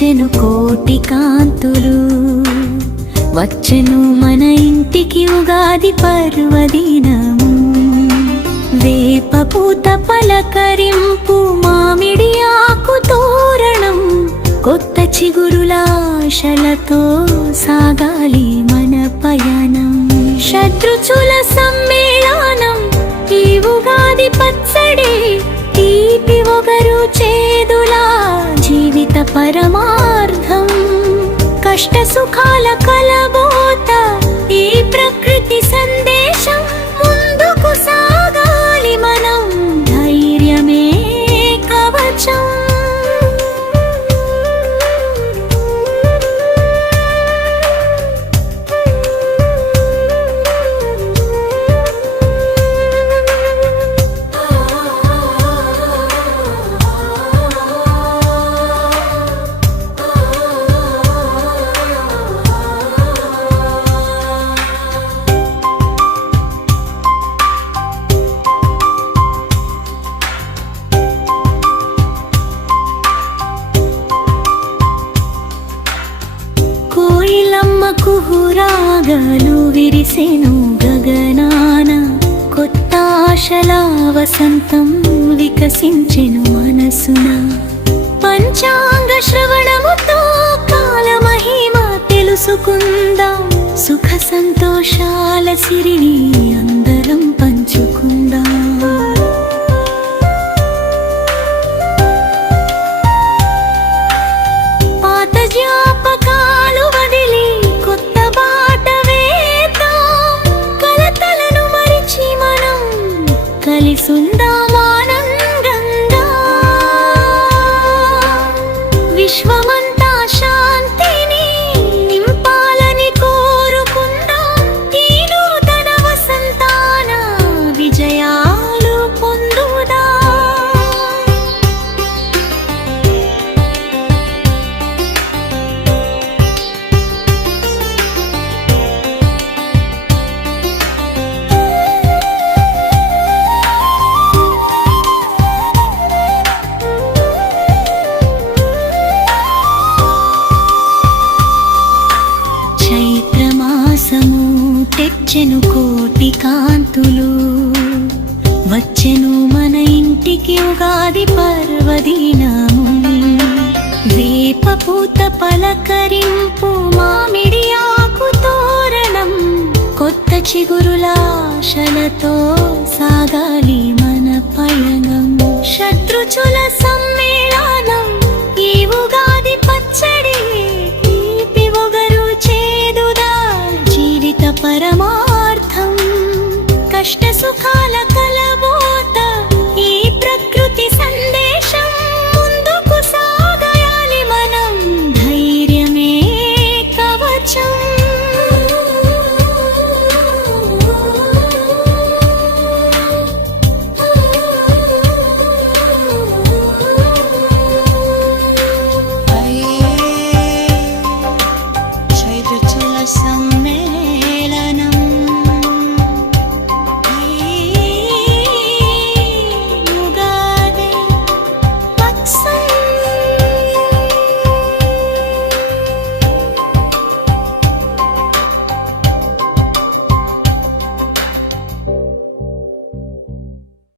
తెచ్చెను కోటి కాంతులు. వచ్చెను మన ఇంటికి ఉగాది పర్వదినము. వేప పూత పలకరింపు, మామిడి ఆకు తోరణం, కొత్త చిగురులాశలతో సాగాలి మన పయనం. శత్రుచుల సమ్మేళనం ఈ ఉగాది పచ్చడి, తీపి ఒగరు చేదులా జీవిత పరమార్థం. కష్ట సుఖాల కలబోత ఈ ప్రకృతి సందేశం. ముందుకు సాగాలి మనం, ధైర్యమే కవచం. కుహురాగాలు విరిసెను గగనాన, కొత్త ఆశల వసంతం వికసించెను మనసున. పంచాంగ శ్రవణముతో కాలమహిమ తెలుసుకుందాం, సుఖ సంతోషాల సిరిని అందరం పంచుకుందాం. కలిసుందామానందంగా, విశ్వమంతా శాంతిని నింపాలని కోరుకుందాం. ఈ నూతన వసంతాన విజయాలు పొందుదాం. తెచ్చెను కోటి కాంతులు, వచ్చెను మన ఇంటికి ఉగాది పర్వదినము. వేప పూత పలకరింపు, మామిడి ఆకు తోరణం, కొత్త చిగురులాశలతో సాగాలి మన పయనం. శత్రుచుల సమ్మేళనం ఈ ఉగాది పచ్చడి, తీపి ఒగరు చేదుదా జీవిత పరమార్థం. కష్ట సుఖాల